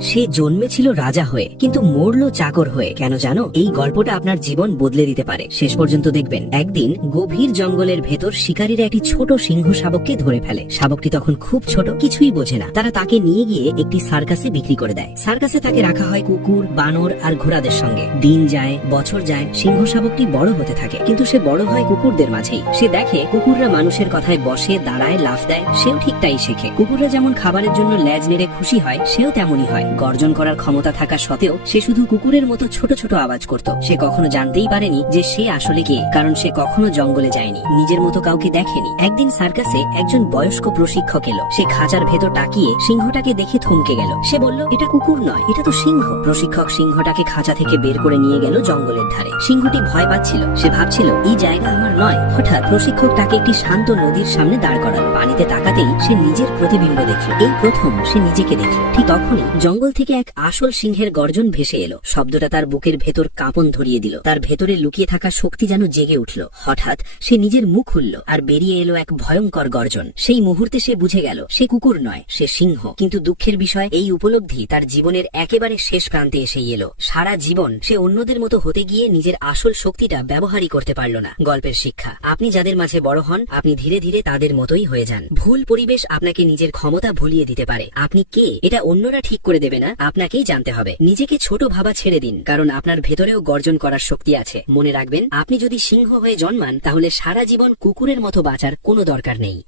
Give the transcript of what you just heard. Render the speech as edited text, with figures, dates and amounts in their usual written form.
সে জন্মেছিল রাজা হয়ে কিন্তু মরল চাকর হয়ে। কেন জানো? এই গল্পটা আপনার জীবন বদলে দিতে পারে। শেষ পর্যন্ত দেখবেন। একদিন গভীর জঙ্গলের ভেতর শিকারীরা একটি ছোট সিংহ শাবককে ধরে ফেলে। শাবকটি তখন খুব ছোট, কিছুই বোঝে না। তারা তাকে নিয়ে গিয়ে একটি সার্কাসে বিক্রি করে দেয়। সার্কাসে তাকে রাখা হয় কুকুর, বানর আর ঘোড়াদের সঙ্গে। দিন যায়, বছর যায়, সিংহ শাবকটি বড় হতে থাকে, কিন্তু সে বড় হয় কুকুরদের মাঝেই। সে দেখে কুকুররা মানুষের কথায় বসে, দাঁড়ায়, লাফ দেয়। সেও ঠিক তাই শেখে। কুকুররা যেমন খাবারের জন্য লেজ নেড়ে খুশি হয়, সেও তেমনই হয়। গর্জন করার ক্ষমতা থাকা সত্ত্বেও সে শুধু কুকুরের মতো ছোট ছোট আওয়াজ করত। সে কখনো জানতেই পারেনি যে সে আসলে কে, কারণ সে কখনো জঙ্গলে যায়নি, নিজের মতো কাউকে দেখেনি। একদিন সার্কাসে একজন বয়স্ক প্রশিক্ষক এলো। সে খাঁচার ভেতর তাকিয়ে সিংহটাকে দেখে থমকে গেল। সে বলল, এটা কুকুর নয়, এটা তো সিংহ। প্রশিক্ষক সিংহটাকে খাঁচা থেকে বের করে নিয়ে গেল জঙ্গলের ধারে। সিংহটি ভয় পাচ্ছিল। সে ভাবছিল, এই জায়গা আমার নয়। হঠাৎ প্রশিক্ষক তাকে একটি শান্ত নদীর সামনে দাঁড় করালো। পানিতে তাকাতেই সে নিজের প্রতিবিম্ব দেখল। এই প্রথম সে নিজেকে দেখল। ঠিক তখনই জঙ্গল থেকে এক আসল সিংহের গর্জন ভেসে এলো। শব্দটা তার বুকের ভেতর কাঁপন ধরিয়ে দিল। তার ভেতরে লুকিয়ে থাকা শক্তি যেন জেগে উঠল। হঠাৎ সে নিজের মুখ খুলল আর বেরিয়ে এলো এক ভয়ঙ্কর গর্জন। সেই মুহূর্তে সে বুঝে গেল সে কুকুর নয়, সে সিংহ। কিন্তু দুঃখের বিষয়, এই উপলব্ধি তার জীবনের একেবারে শেষ প্রান্তে এসেই এলো। সারা জীবন সে অন্যদের মতো হতে গিয়ে নিজের আসল শক্তিটা ব্যবহারই করতে পারল না। গল্পের শিক্ষা, আপনি যাদের মাঝে বড় হন, আপনি ধীরে ধীরে তাদের মতোই হয়ে যান। ভুল পরিবেশ আপনাকে নিজের ক্ষমতা ভুলিয়ে দিতে পারে। আপনি কে এটা অন্যরা ঠিক করে দেবে না, আপনাকেই জানতে হবে। নিজেকে ছোট ভাবা ছেড়ে দিন, কারণ আপনার ভেতরেও গর্জন করার শক্তি আছে। মনে রাখবেন, আপনি যদি সিংহ হয়ে জন্মান, তাহলে সারা জীবন কুকুরের মতো বাঁচার কোনো দরকার নেই।